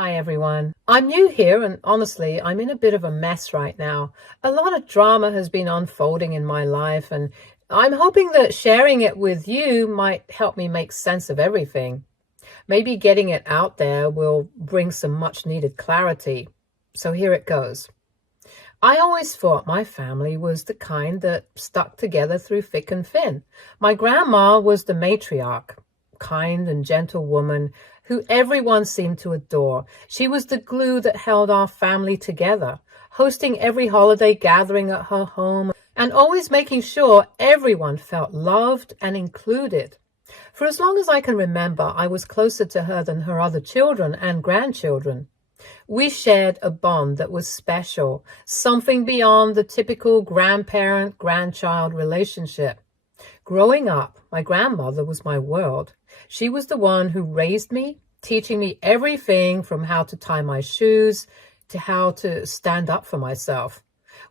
Hi everyone. I'm new here and honestly, I'm in a bit of a mess right now. A lot of drama has been unfolding in my life and I'm hoping that sharing it with you might help me make sense of everything. Maybe getting it out there will bring some much needed clarity. So here it goes. I always thought my family was the kind that stuck together through thick and thin. My grandma was the matriarch, kind and gentle woman who everyone seemed to adore. She was the glue that held our family together, hosting every holiday gathering at her home and always making sure everyone felt loved and included. For as long as I can remember, I was closer to her than her other children and grandchildren. We shared a bond that was special, something beyond the typical grandparent-grandchild relationship. Growing up, my grandmother was my world. She was the one who raised me, teaching me everything from how to tie my shoes to how to stand up for myself.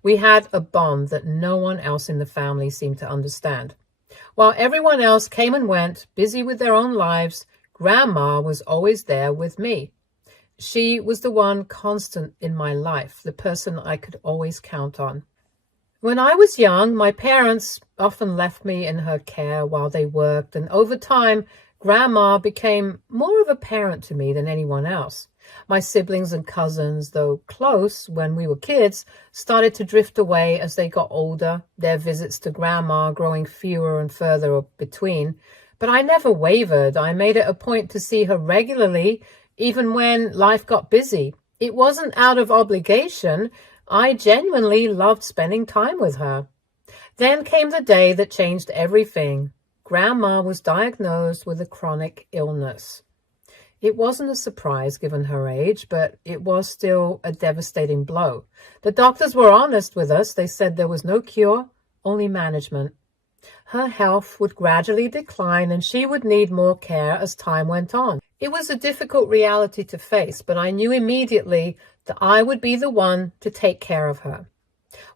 We had a bond that no one else in the family seemed to understand. While everyone else came and went, busy with their own lives, Grandma was always there with me. She was the one constant in my life, the person I could always count on. When I was young, my parents often left me in her care while they worked, and over time, Grandma became more of a parent to me than anyone else. My siblings and cousins, though close when we were kids, started to drift away as they got older, their visits to Grandma growing fewer and further between. But I never wavered. I made it a point to see her regularly, even when life got busy. It wasn't out of obligation. I genuinely loved spending time with her. Then came the day that changed everything. Grandma was diagnosed with a chronic illness. It wasn't a surprise given her age, but it was still a devastating blow. The doctors were honest with us. They said there was no cure, only management. Her health would gradually decline and she would need more care as time went on. It was a difficult reality to face, but I knew immediately that I would be the one to take care of her.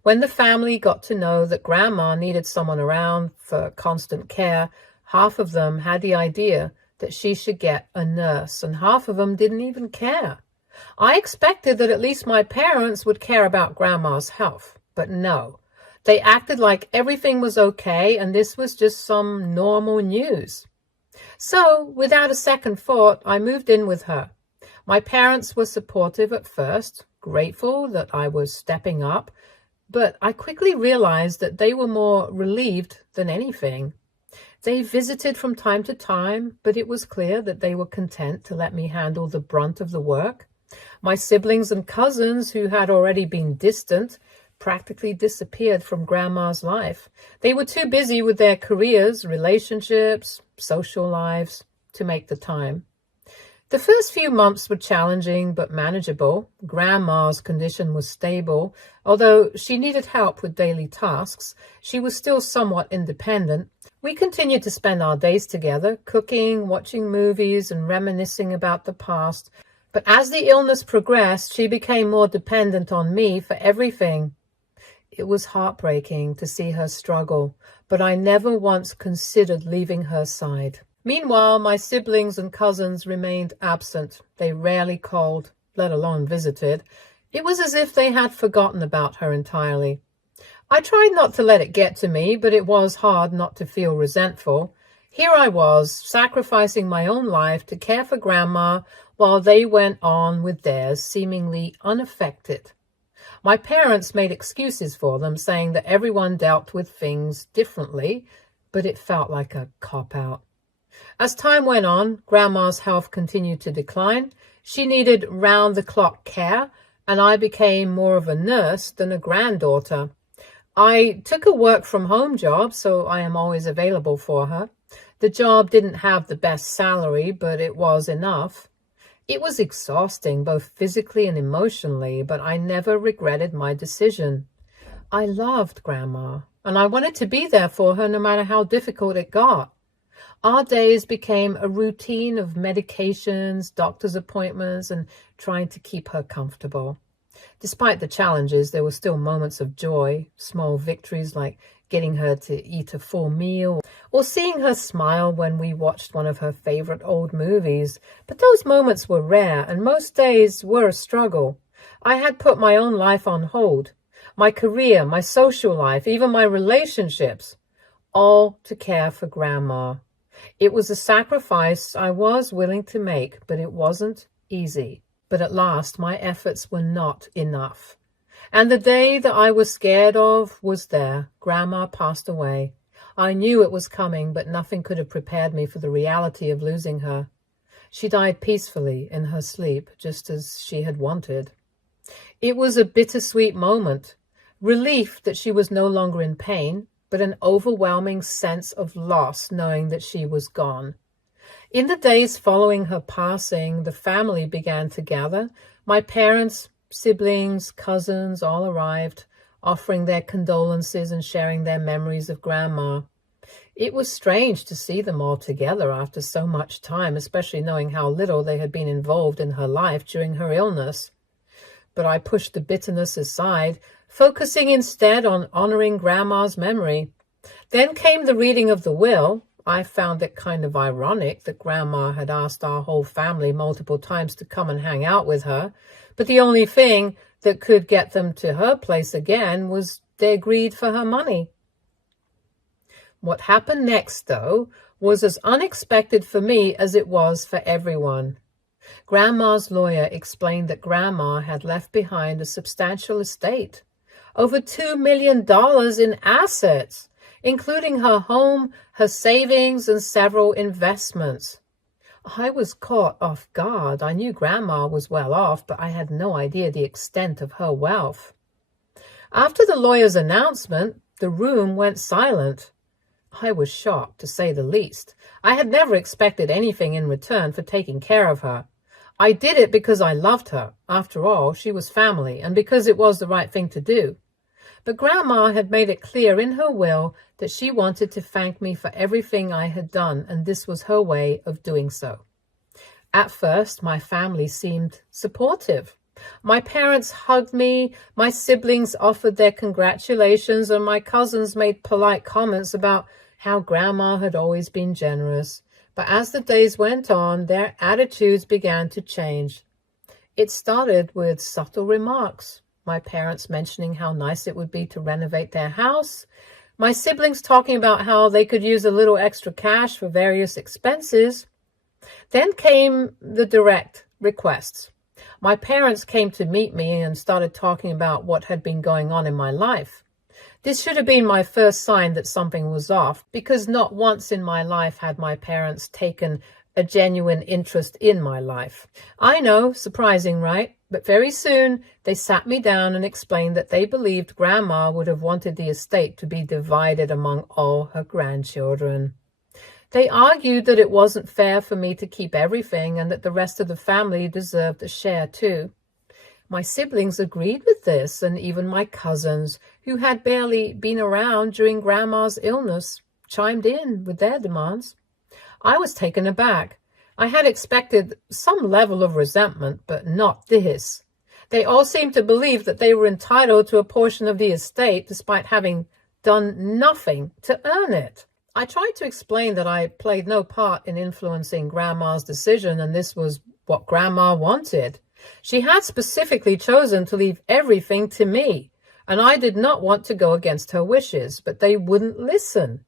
When the family got to know that Grandma needed someone around for constant care, half of them had the idea that she should get a nurse, and half of them didn't even care. I expected that at least my parents would care about Grandma's health, but no. They acted like everything was okay and this was just some normal news. So, without a second thought, I moved in with her. My parents were supportive at first, grateful that I was stepping up, but I quickly realized that they were more relieved than anything. They visited from time to time, but it was clear that they were content to let me handle the brunt of the work. My siblings and cousins, who had already been distant, practically disappeared from Grandma's life. They were too busy with their careers, relationships, social lives to make the time. The first few months were challenging but manageable. Grandma's condition was stable. Although she needed help with daily tasks, she was still somewhat independent. We continued to spend our days together, cooking, watching movies, and reminiscing about the past. But as the illness progressed, she became more dependent on me for everything. It was heartbreaking to see her struggle, but I never once considered leaving her side. Meanwhile, my siblings and cousins remained absent. They rarely called, let alone visited. It was as if they had forgotten about her entirely. I tried not to let it get to me, but it was hard not to feel resentful. Here I was, sacrificing my own life to care for Grandma while they went on with theirs, seemingly unaffected. My parents made excuses for them, saying that everyone dealt with things differently, but it felt like a cop-out. As time went on, Grandma's health continued to decline. She needed round-the-clock care, and I became more of a nurse than a granddaughter. I took a work-from-home job, so I am always available for her. The job didn't have the best salary, but it was enough. It was exhausting, both physically and emotionally, but I never regretted my decision. I loved Grandma, and I wanted to be there for her no matter how difficult it got. Our days became a routine of medications, doctor's appointments, and trying to keep her comfortable. Despite the challenges, there were still moments of joy, small victories like getting her to eat a full meal or seeing her smile when we watched one of her favorite old movies. But those moments were rare, and most days were a struggle. I had put my own life on hold, my career, my social life, even my relationships, all to care for Grandma. It was a sacrifice I was willing to make, but it wasn't easy. But at last, my efforts were not enough. And the day that I was scared of was there. Grandma passed away. I knew it was coming, but nothing could have prepared me for the reality of losing her. She died peacefully in her sleep, just as she had wanted. It was a bittersweet moment. Relief that she was no longer in pain, but an overwhelming sense of loss knowing that she was gone. In the days following her passing, the family began to gather. My parents, siblings, cousins all arrived, offering their condolences and sharing their memories of Grandma. It was strange to see them all together after so much time, especially knowing how little they had been involved in her life during her illness. But I pushed the bitterness aside, focusing instead on honoring Grandma's memory. Then came the reading of the will. I found it kind of ironic that Grandma had asked our whole family multiple times to come and hang out with her, but the only thing that could get them to her place again was their greed for her money. What happened next, though, was as unexpected for me as it was for everyone. Grandma's lawyer explained that Grandma had left behind a substantial estate, over $2 million in assets, including her home, her savings, and several investments. I was caught off guard. I knew Grandma was well off, but I had no idea the extent of her wealth. After the lawyer's announcement, the room went silent. I was shocked, to say the least. I had never expected anything in return for taking care of her. I did it because I loved her. After all, she was family, and because it was the right thing to do. But Grandma had made it clear in her will that she wanted to thank me for everything I had done, and this was her way of doing so. At first, my family seemed supportive. My parents hugged me, my siblings offered their congratulations, and my cousins made polite comments about how Grandma had always been generous. But as the days went on, their attitudes began to change. It started with subtle remarks. My parents mentioning how nice it would be to renovate their house. My siblings talking about how they could use a little extra cash for various expenses. Then came the direct requests. My parents came to meet me and started talking about what had been going on in my life. This should have been my first sign that something was off, because not once in my life had my parents taken a genuine interest in my life. I know, surprising, right? But very soon they sat me down and explained that they believed Grandma would have wanted the estate to be divided among all her grandchildren. They argued that it wasn't fair for me to keep everything and that the rest of the family deserved a share too. My siblings agreed with this, and even my cousins, who had barely been around during Grandma's illness, chimed in with their demands. I was taken aback. I had expected some level of resentment, but not this. They all seemed to believe that they were entitled to a portion of the estate despite having done nothing to earn it. I tried to explain that I played no part in influencing Grandma's decision, and this was what Grandma wanted. She had specifically chosen to leave everything to me, and I did not want to go against her wishes, but they wouldn't listen.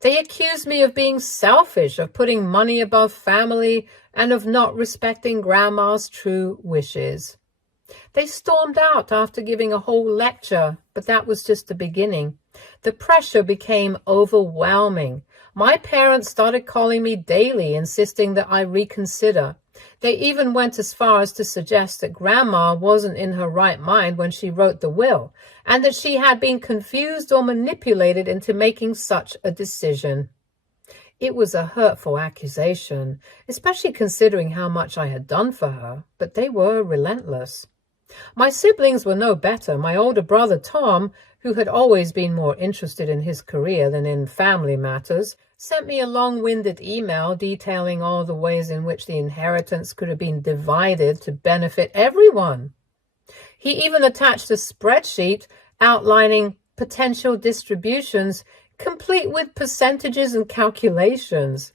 They accused me of being selfish, of putting money above family, and of not respecting Grandma's true wishes. They stormed out after giving a whole lecture, but that was just the beginning. The pressure became overwhelming. My parents started calling me daily, insisting that I reconsider. They even went as far as to suggest that Grandma wasn't in her right mind when she wrote the will, and that she had been confused or manipulated into making such a decision. It was a hurtful accusation, especially considering how much I had done for her, but they were relentless. My siblings were no better. My older brother, Tom, who had always been more interested in his career than in family matters, sent me a long-winded email detailing all the ways in which the inheritance could have been divided to benefit everyone. He even attached a spreadsheet outlining potential distributions, complete with percentages and calculations.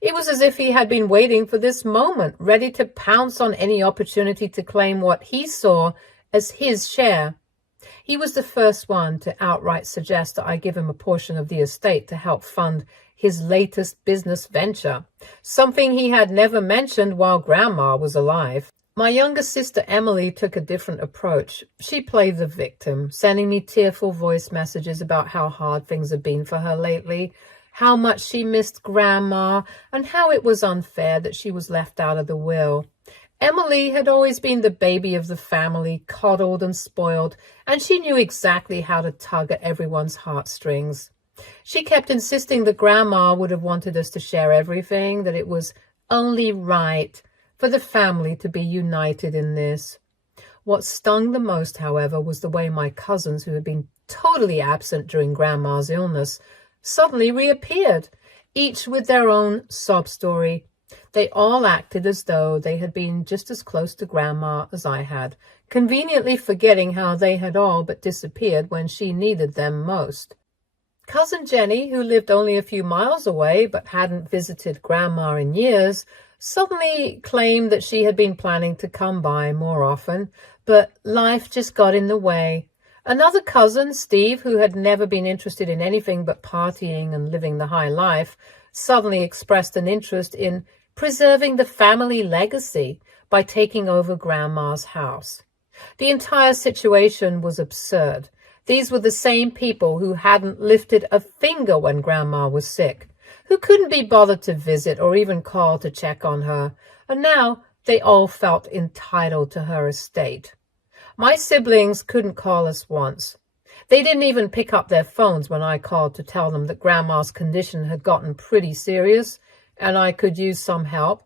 It was as if he had been waiting for this moment, ready to pounce on any opportunity to claim what he saw as his share. He was the first one to outright suggest that I give him a portion of the estate to help fund his latest business venture, something he had never mentioned while Grandma was alive. My younger sister Emily took a different approach. She played the victim, sending me tearful voice messages about how hard things had been for her lately, how much she missed Grandma, and how it was unfair that she was left out of the will. Emily had always been the baby of the family, coddled and spoiled, and she knew exactly how to tug at everyone's heartstrings. She kept insisting that Grandma would have wanted us to share everything, that it was only right for the family to be united in this. What stung the most, however, was the way my cousins, who had been totally absent during Grandma's illness, suddenly reappeared, each with their own sob story. They all acted as though they had been just as close to Grandma as I had, conveniently forgetting how they had all but disappeared when she needed them most. Cousin Jenny, who lived only a few miles away but hadn't visited Grandma in years, suddenly claimed that she had been planning to come by more often, but life just got in the way. Another cousin, Steve, who had never been interested in anything but partying and living the high life, suddenly expressed an interest in preserving the family legacy by taking over Grandma's house. The entire situation was absurd. These were the same people who hadn't lifted a finger when Grandma was sick, who couldn't be bothered to visit or even call to check on her, and now they all felt entitled to her estate. My siblings couldn't call us once. They didn't even pick up their phones when I called to tell them that Grandma's condition had gotten pretty serious and I could use some help.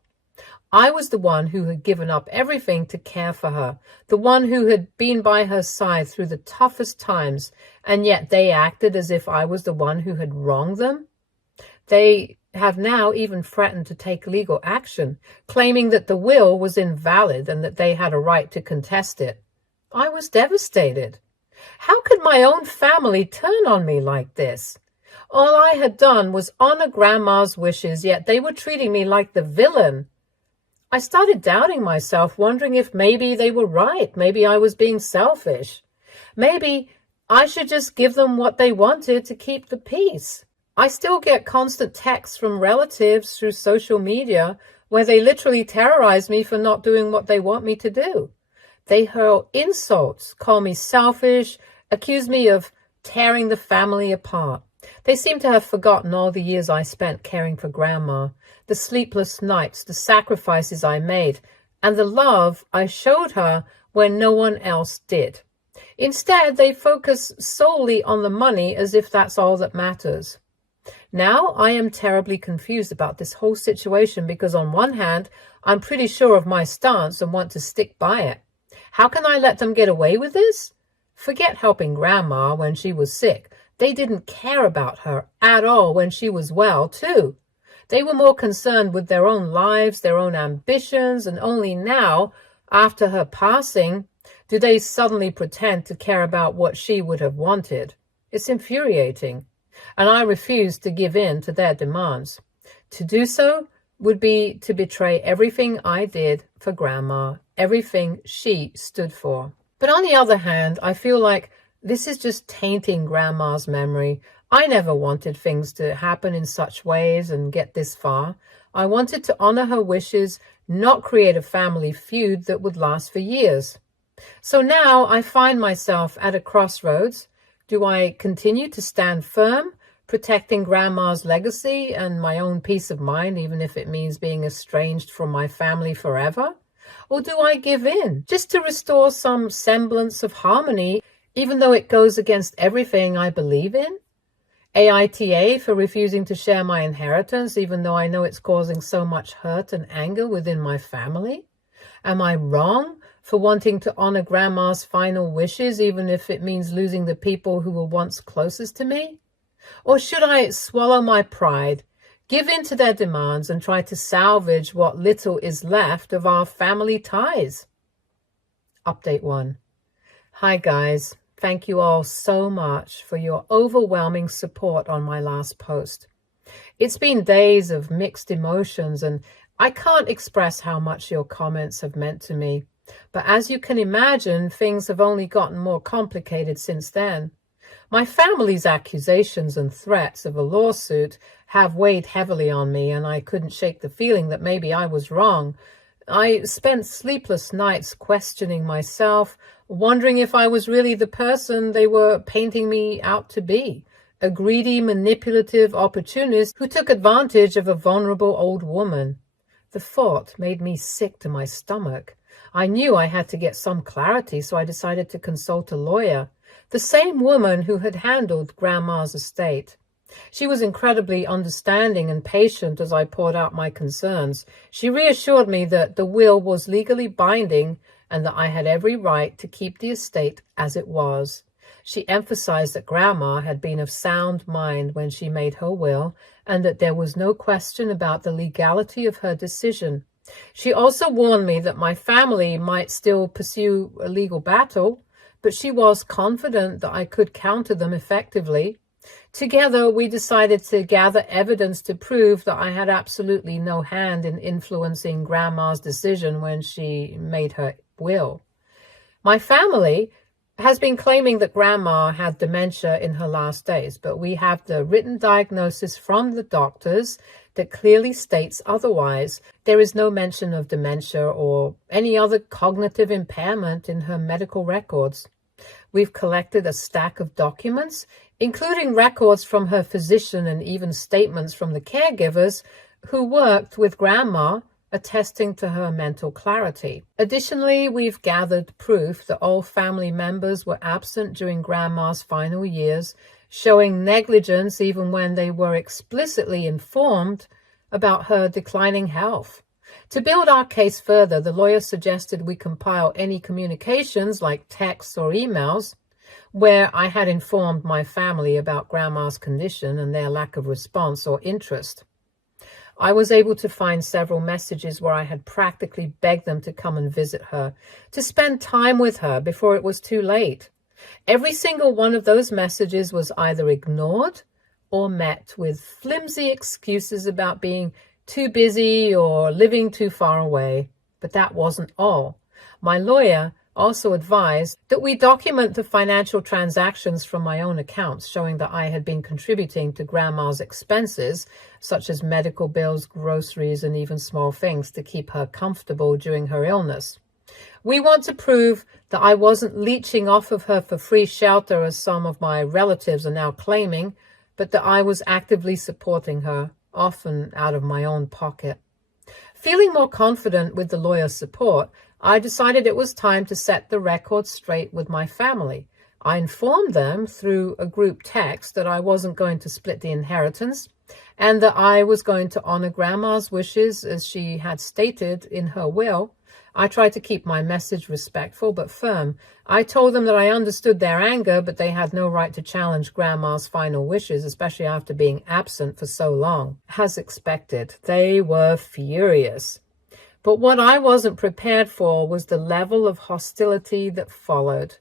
I was the one who had given up everything to care for her, the one who had been by her side through the toughest times, and yet they acted as if I was the one who had wronged them. They have now even threatened to take legal action, claiming that the will was invalid and that they had a right to contest it. I was devastated. How could my own family turn on me like this? All I had done was honor Grandma's wishes, yet they were treating me like the villain. I started doubting myself, wondering if maybe they were right. Maybe I was being selfish. Maybe I should just give them what they wanted to keep the peace. I still get constant texts from relatives through social media where they literally terrorize me for not doing what they want me to do. They hurl insults, call me selfish, accuse me of tearing the family apart. They seem to have forgotten all the years I spent caring for Grandma, the sleepless nights, the sacrifices I made, and the love I showed her when no one else did. Instead, they focus solely on the money as if that's all that matters. Now I am terribly confused about this whole situation because on one hand, I'm pretty sure of my stance and want to stick by it. How can I let them get away with this? Forget helping Grandma when she was sick. They didn't care about her at all when she was well, too. They were more concerned with their own lives, their own ambitions, and only now, after her passing, do they suddenly pretend to care about what she would have wanted. It's infuriating, and I refuse to give in to their demands. To do so would be to betray everything I did for Grandma, everything she stood for. But on the other hand, I feel like this is just tainting Grandma's memory. I never wanted things to happen in such ways and get this far. I wanted to honor her wishes, not create a family feud that would last for years. So now I find myself at a crossroads. Do I continue to stand firm, protecting Grandma's legacy and my own peace of mind, even if it means being estranged from my family forever? Or do I give in, just to restore some semblance of harmony, even though it goes against everything I believe in? AITA for refusing to share my inheritance, even though I know it's causing so much hurt and anger within my family? Am I wrong for wanting to honor Grandma's final wishes, even if it means losing the people who were once closest to me? Or should I swallow my pride, give in to their demands, and try to salvage what little is left of our family ties? Update 1. Hi guys, thank you all so much for your overwhelming support on my last post. It's been days of mixed emotions and I can't express how much your comments have meant to me. But as you can imagine, things have only gotten more complicated since then. My family's accusations and threats of a lawsuit have weighed heavily on me, and I couldn't shake the feeling that maybe I was wrong. I spent sleepless nights questioning myself, wondering if I was really the person they were painting me out to be, a greedy, manipulative opportunist who took advantage of a vulnerable old woman. The thought made me sick to my stomach. I knew I had to get some clarity, so I decided to consult a lawyer, the same woman who had handled Grandma's estate. She was incredibly understanding and patient as I poured out my concerns. She reassured me that the will was legally binding and that I had every right to keep the estate as it was. She emphasized that Grandma had been of sound mind when she made her will and that there was no question about the legality of her decision. She also warned me that my family might still pursue a legal battle, but she was confident that I could counter them effectively. Together, we decided to gather evidence to prove that I had absolutely no hand in influencing Grandma's decision when she made her will. My family has been claiming that Grandma had dementia in her last days, but we have the written diagnosis from the doctors that clearly states otherwise. There is no mention of dementia or any other cognitive impairment in her medical records. We've collected a stack of documents, including records from her physician and even statements from the caregivers who worked with Grandma, attesting to her mental clarity. Additionally, we've gathered proof that all family members were absent during Grandma's final years, showing negligence even when they were explicitly informed about her declining health. To build our case further, the lawyer suggested we compile any communications, like texts or emails, where I had informed my family about Grandma's condition and their lack of response or interest. I was able to find several messages where I had practically begged them to come and visit her, to spend time with her before it was too late. Every single one of those messages was either ignored or met with flimsy excuses about being too busy or living too far away. But that wasn't all. My lawyer also advised that we document the financial transactions from my own accounts, showing that I had been contributing to Grandma's expenses, such as medical bills, groceries, and even small things to keep her comfortable during her illness. We want to prove that I wasn't leeching off of her for free shelter, as some of my relatives are now claiming, but that I was actively supporting her, often out of my own pocket. Feeling more confident with the lawyer's support, I decided it was time to set the record straight with my family. I informed them through a group text that I wasn't going to split the inheritance and that I was going to honor Grandma's wishes as she had stated in her will. I tried to keep my message respectful but firm. I told them that I understood their anger, but they had no right to challenge Grandma's final wishes, especially after being absent for so long. As expected, they were furious. But what I wasn't prepared for was the level of hostility that followed.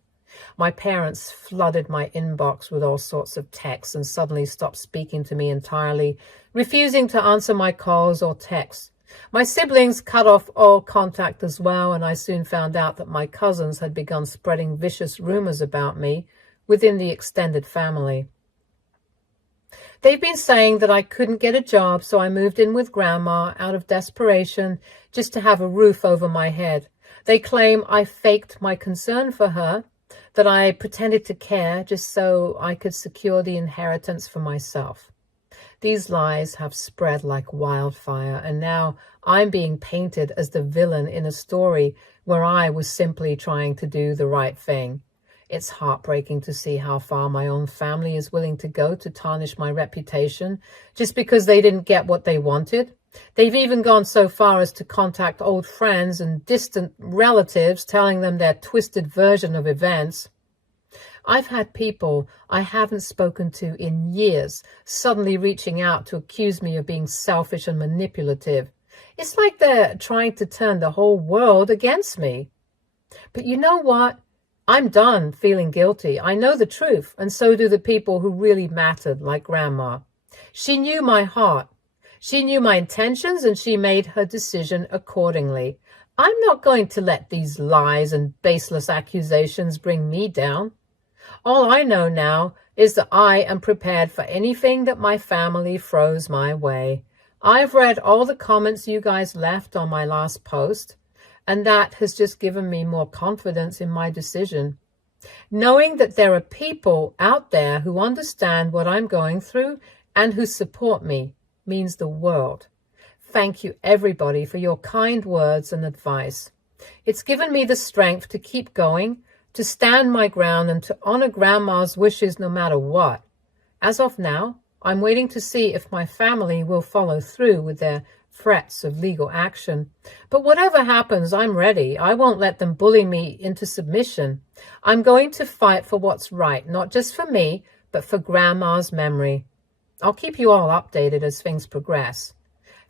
My parents flooded my inbox with all sorts of texts and suddenly stopped speaking to me entirely, refusing to answer my calls or texts. My siblings cut off all contact as well, and I soon found out that my cousins had begun spreading vicious rumors about me within the extended family. They've been saying that I couldn't get a job, so I moved in with Grandma out of desperation just to have a roof over my head. They claim I faked my concern for her, that I pretended to care just so I could secure the inheritance for myself. These lies have spread like wildfire, and now I'm being painted as the villain in a story where I was simply trying to do the right thing. It's heartbreaking to see how far my own family is willing to go to tarnish my reputation just because they didn't get what they wanted. They've even gone so far as to contact old friends and distant relatives, telling them their twisted version of events. I've had people I haven't spoken to in years suddenly reaching out to accuse me of being selfish and manipulative. It's like they're trying to turn the whole world against me. But you know what? I'm done feeling guilty. I know the truth, and so do the people who really mattered, like Grandma. She knew my heart. She knew my intentions, and she made her decision accordingly. I'm not going to let these lies and baseless accusations bring me down. All I know now is that I am prepared for anything that my family throws my way. I've read all the comments you guys left on my last post, and that has just given me more confidence in my decision. Knowing that there are people out there who understand what I'm going through and who support me means the world. Thank you, everybody, for your kind words and advice. It's given me the strength to keep going, to stand my ground, and to honor Grandma's wishes no matter what. As of now, I'm waiting to see if my family will follow through with their threats of legal action. But whatever happens, I'm ready. I won't let them bully me into submission. I'm going to fight for what's right, not just for me, but for Grandma's memory. I'll keep you all updated as things progress.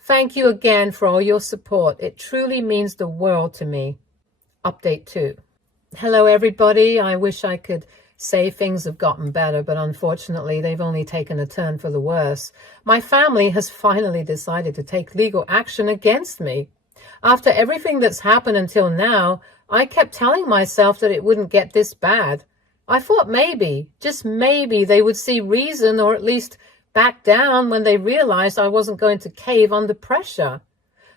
Thank you again for all your support. It truly means the world to me. Update 2. Hello, everybody. I wish I could say things have gotten better, but unfortunately, they've only taken a turn for the worse. My family has finally decided to take legal action against me. After everything that's happened until now, I kept telling myself that it wouldn't get this bad. I thought maybe, just maybe, they would see reason or at least back down when they realized I wasn't going to cave under pressure.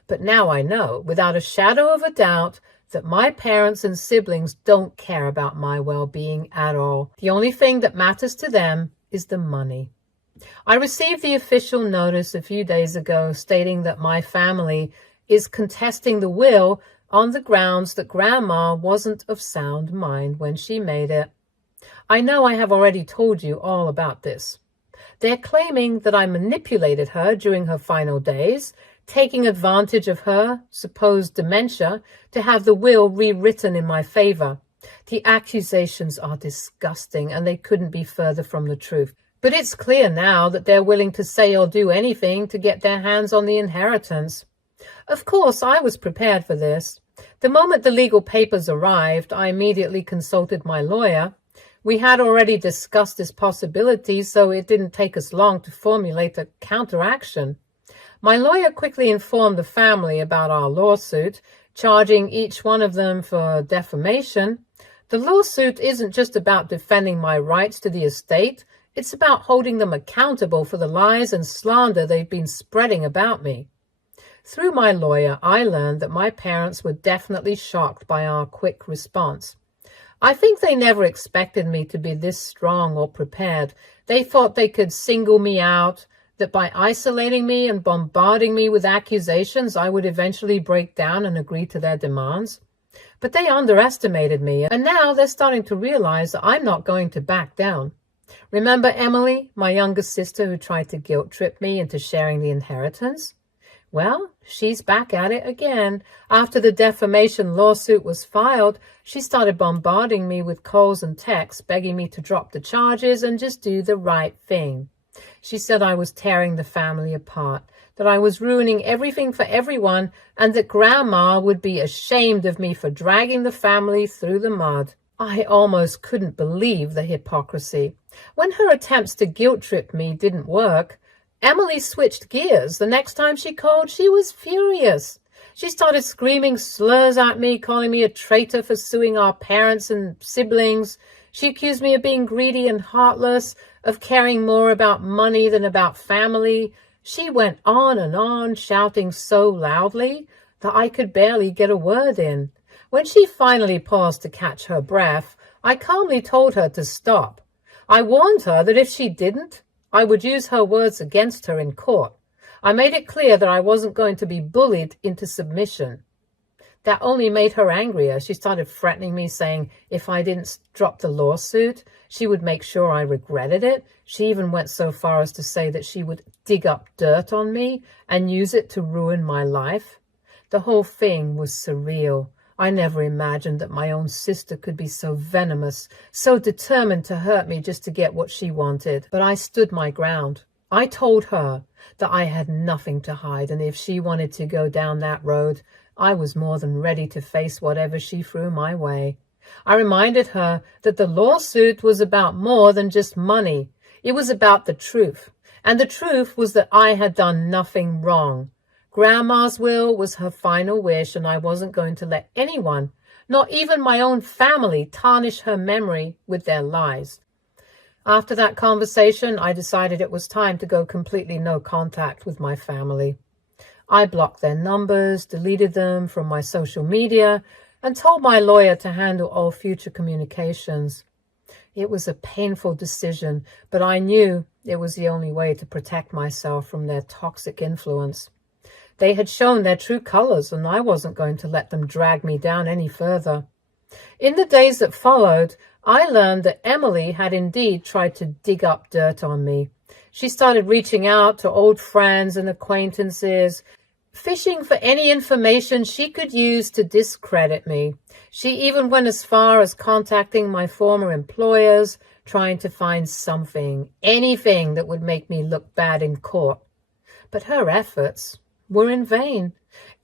But now I know, without a shadow of a doubt, that my parents and siblings don't care about my well-being at all. The only thing that matters to them is the money. I received the official notice a few days ago stating that my family is contesting the will on the grounds that Grandma wasn't of sound mind when she made it. I know I have already told you all about this. They're claiming that I manipulated her during her final days, taking advantage of her supposed dementia to have the will rewritten in my favor. The accusations are disgusting, and they couldn't be further from the truth. But it's clear now that they're willing to say or do anything to get their hands on the inheritance. Of course, I was prepared for this. The moment the legal papers arrived, I immediately consulted my lawyer. We had already discussed this possibility, so it didn't take us long to formulate a counteraction. My lawyer quickly informed the family about our lawsuit, charging each one of them for defamation. The lawsuit isn't just about defending my rights to the estate, it's about holding them accountable for the lies and slander they've been spreading about me. Through my lawyer, I learned that my parents were definitely shocked by our quick response. I think they never expected me to be this strong or prepared. They thought they could single me out, that by isolating me and bombarding me with accusations, I would eventually break down and agree to their demands. But they underestimated me, and now they're starting to realize that I'm not going to back down. Remember Emily, my younger sister, who tried to guilt-trip me into sharing the inheritance? Well, she's back at it again. After the defamation lawsuit was filed, she started bombarding me with calls and texts, begging me to drop the charges and just do the right thing. She said I was tearing the family apart, that I was ruining everything for everyone, and that Grandma would be ashamed of me for dragging the family through the mud. I almost couldn't believe the hypocrisy. When her attempts to guilt-trip me didn't work, Emily switched gears. The next time she called, she was furious. She started screaming slurs at me, calling me a traitor for suing our parents and siblings. She accused me of being greedy and heartless, of caring more about money than about family. She went on, shouting so loudly that I could barely get a word in. When she finally paused to catch her breath, I calmly told her to stop. I warned her that if she didn't, I would use her words against her in court. I made it clear that I wasn't going to be bullied into submission. That only made her angrier. She started threatening me, saying if I didn't drop the lawsuit, she would make sure I regretted it. She even went so far as to say that she would dig up dirt on me and use it to ruin my life. The whole thing was surreal. I never imagined that my own sister could be so venomous, so determined to hurt me just to get what she wanted. But I stood my ground. I told her that I had nothing to hide, and if she wanted to go down that road, I was more than ready to face whatever she threw my way. I reminded her that the lawsuit was about more than just money. It was about the truth. And the truth was that I had done nothing wrong. Grandma's will was her final wish, and I wasn't going to let anyone, not even my own family, tarnish her memory with their lies. After that conversation, I decided it was time to go completely no contact with my family. I blocked their numbers, deleted them from my social media, and told my lawyer to handle all future communications. It was a painful decision, but I knew it was the only way to protect myself from their toxic influence. They had shown their true colors, and I wasn't going to let them drag me down any further. In the days that followed, I learned that Emily had indeed tried to dig up dirt on me. She started reaching out to old friends and acquaintances, fishing for any information she could use to discredit me. She even went as far as contacting my former employers, trying to find something, anything that would make me look bad in court. But her efforts were in vain.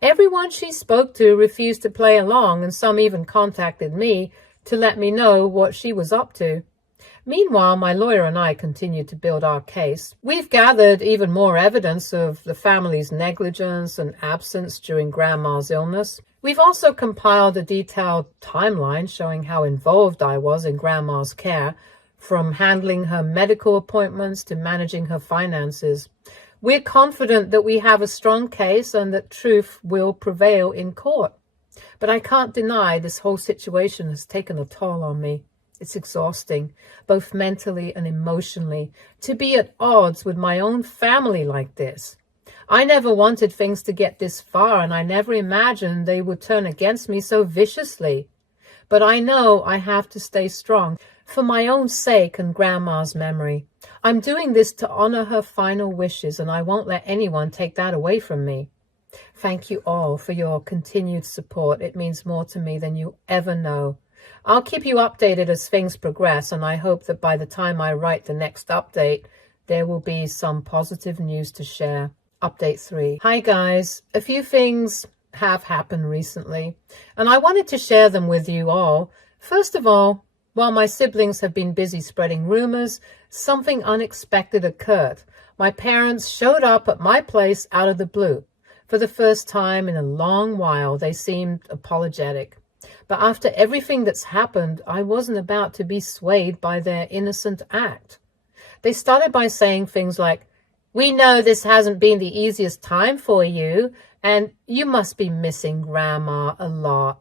Everyone she spoke to refused to play along, and some even contacted me to let me know what she was up to. Meanwhile, my lawyer and I continued to build our case. We've gathered even more evidence of the family's negligence and absence during Grandma's illness. We've also compiled a detailed timeline showing how involved I was in Grandma's care, from handling her medical appointments to managing her finances. We're confident that we have a strong case and that truth will prevail in court. But I can't deny this whole situation has taken a toll on me. It's exhausting, both mentally and emotionally, to be at odds with my own family like this. I never wanted things to get this far, and I never imagined they would turn against me so viciously. But I know I have to stay strong for my own sake and Grandma's memory. I'm doing this to honor her final wishes, and I won't let anyone take that away from me. Thank you all for your continued support. It means more to me than you ever know. I'll keep you updated as things progress, and I hope that by the time I write the next update, there will be some positive news to share. Update 3. Hi guys, a few things have happened recently, and I wanted to share them with you all. First of all, while my siblings have been busy spreading rumors, something unexpected occurred. My parents showed up at my place out of the blue. For the first time in a long while, they seemed apologetic. But after everything that's happened, I wasn't about to be swayed by their innocent act. They started by saying things like, "We know this hasn't been the easiest time for you, and you must be missing Grandma a lot."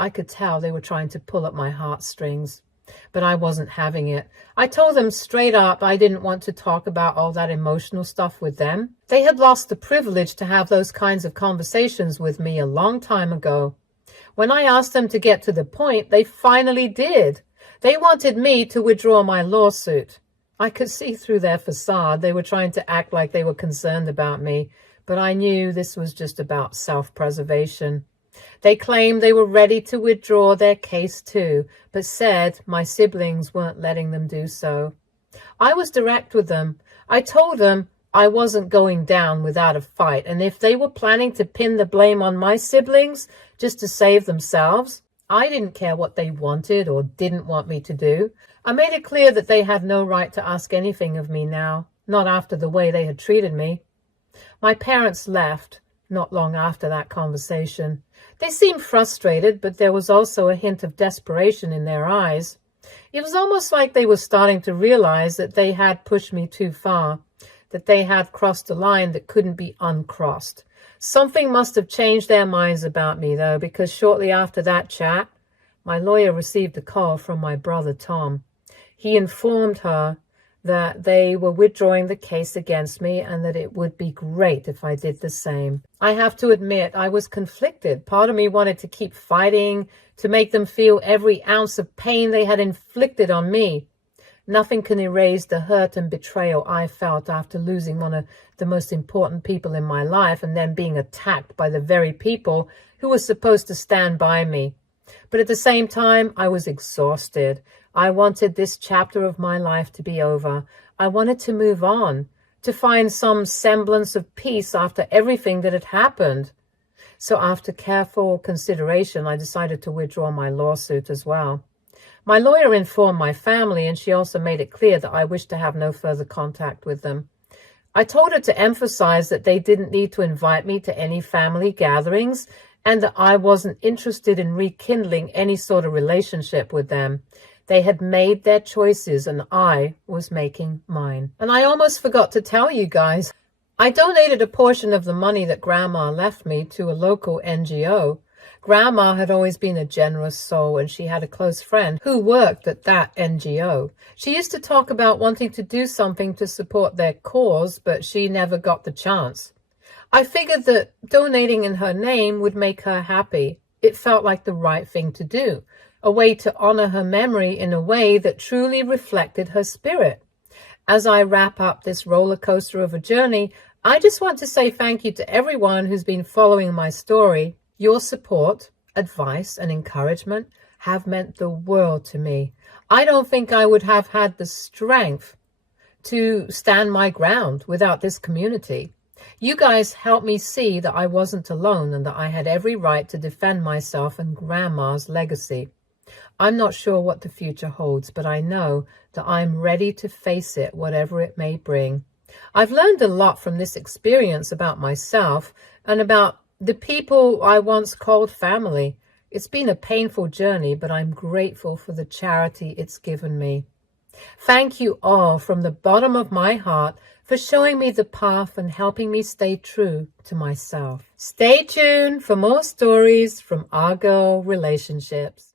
I could tell they were trying to pull at my heartstrings, but I wasn't having it. I told them straight up I didn't want to talk about all that emotional stuff with them. They had lost the privilege to have those kinds of conversations with me a long time ago. When I asked them to get to the point, they finally did. They wanted me to withdraw my lawsuit. I could see through their facade. They were trying to act like they were concerned about me, but I knew this was just about self-preservation. They claimed they were ready to withdraw their case too, but said my siblings weren't letting them do so. I was direct with them. I told them I wasn't going down without a fight, and if they were planning to pin the blame on my siblings just to save themselves, I didn't care what they wanted or didn't want me to do. I made it clear that they had no right to ask anything of me now, not after the way they had treated me. My parents left not long after that conversation. They seemed frustrated, but there was also a hint of desperation in their eyes. It was almost like they were starting to realize that they had pushed me too far, that they had crossed a line that couldn't be uncrossed. Something must have changed their minds about me, though, because shortly after that chat, my lawyer received a call from my brother Tom. He informed her that they were withdrawing the case against me and that it would be great if I did the same. I have to admit, I was conflicted. Part of me wanted to keep fighting, to make them feel every ounce of pain they had inflicted on me. Nothing can erase the hurt and betrayal I felt after losing one of the most important people in my life and then being attacked by the very people who were supposed to stand by me. But at the same time, I was exhausted. I wanted this chapter of my life to be over. I wanted to move on, to find some semblance of peace after everything that had happened. So after careful consideration, I decided to withdraw my lawsuit as well. My lawyer informed my family, and she also made it clear that I wished to have no further contact with them. I told her to emphasize that they didn't need to invite me to any family gatherings and that I wasn't interested in rekindling any sort of relationship with them. They had made their choices and I was making mine. And I almost forgot to tell you guys, I donated a portion of the money that Grandma left me to a local NGO. Grandma had always been a generous soul, and she had a close friend who worked at that NGO. She used to talk about wanting to do something to support their cause, but she never got the chance. I figured that donating in her name would make her happy. It felt like the right thing to do, a way to honor her memory in a way that truly reflected her spirit. As I wrap up this roller coaster of a journey, I just want to say thank you to everyone who's been following my story. Your support, advice, and encouragement have meant the world to me. I don't think I would have had the strength to stand my ground without this community. You guys helped me see that I wasn't alone and that I had every right to defend myself and Grandma's legacy. I'm not sure what the future holds, but I know that I'm ready to face it, whatever it may bring. I've learned a lot from this experience about myself and about the people I once called family. It's been a painful journey, but I'm grateful for the charity it's given me. Thank you all from the bottom of my heart for showing me the path and helping me stay true to myself. Stay tuned for more stories from Our Girl Relationships.